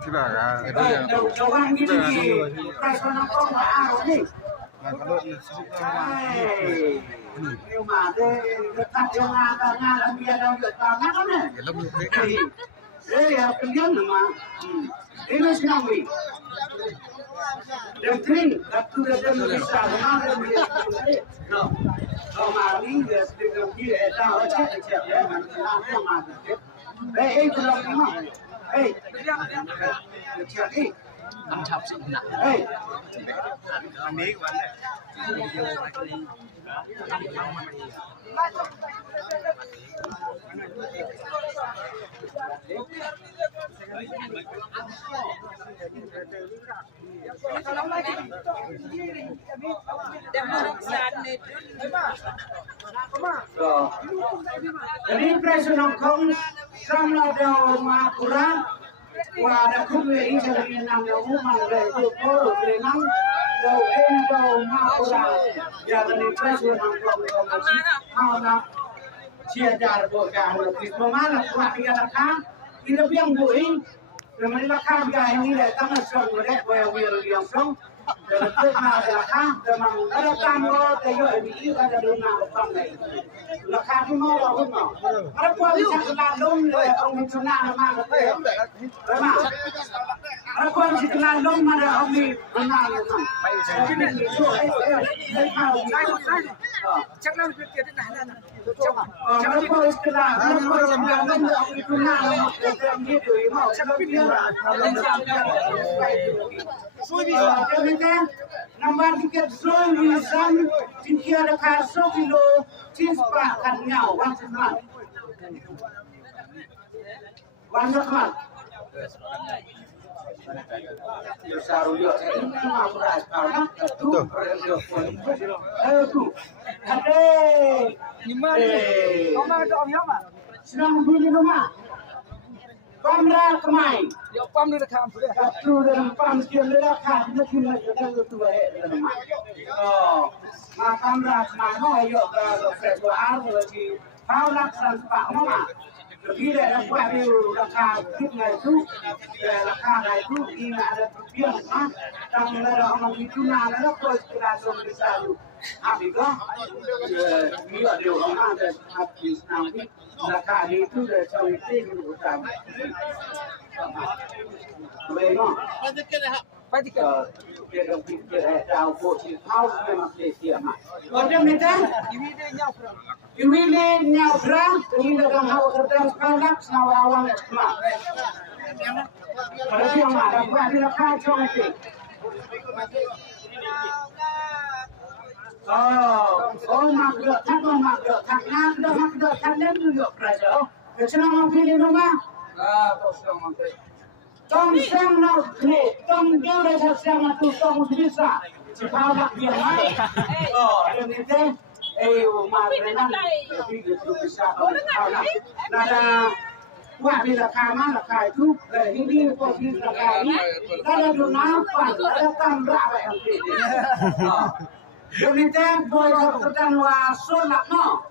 Tiba kan itu Eh, yang jauh-jauhan gini nih. Price mana kau nggak harus nih. kalau di sini Nhưng mà đây dekat yang ada biar ada tanah kan ya. lebih baik Đây là kerjaan nama. Ini senang nih. Dan kering, waktu dia bisa mengalir dia. No, kemarin dia sedang dia tahu cek ya, mana mana. Itu lagi mah. Cek Anh chọc sự nặng. anh biết của anh Jadi presiden Hong Kong sama ada kurang và đã không nghĩ rằng là nằm ở vùng mà về vượt qua được về năng đầu em đầu mà là giờ là nên phải xuống hàng lòng của mình how là chia trả của cả một cái số má là qua cái là khác thì nó biếng bụi rồi mình là khác cái như là tăng là sống rồi đấy về về liền sống rồi cái mà là khác rồi mà nó cam go cái gọi bị cái là đường nào bằng này là khác cái mô là không nào nó qua cái chắc là đông rồi ông mình chúng ta mà cái đấy mà nó qua cái là đông mà là ông mình chúng ta là cái này thì chỗ ấy đấy vào Chắc là việc tiền này là nó qua cái là đông mà ông mình chúng ta là cái như thế mà chắc là biết là Nampak tiket zon wisan tinggi ada kaso kilo sepakat nyau wanita Saru yo ini mah beras karena tu ada senang bunyi rumah Pamra kemai Yo pam đi khám rồi. Tu dalam pam sekian lera kan nak kena kita tu dalam. Oh, makam ras mana yo kalau fresh ar lagi. Kau nak sampai mana? Jadi dah buat itu rakan kita itu, rakan itu ini ada pion ah. Tang lera orang itu nak lera kau istilah somri salu. Apiko? Dia dia orang ada habis nanti rakan itu dah somri itu utama. Vậy đó. Phải đi kìa. Việc đồng tiền đào bộ thì thao về mặt để tiền mà. Còn trong này ta, ini nhau berang, ini dalam hal tentang produk sama awal semua. Pada siang ada buat di lekar cong itu. Mak được thằng nam được mak được thằng lên được rồi đó. Cái chuyện nào pilih rumah? Tong sang nào kle, tong dia dah sang tu tong bisa. Cepat nak dia mai. Ini teh, mak renang, itu bisa. Nada, wah di rakaman rakai tu, ini posisi rakai ni. Nada tu nampak, nada tambah yang ini. Ini teh boy sedang wasul nak no.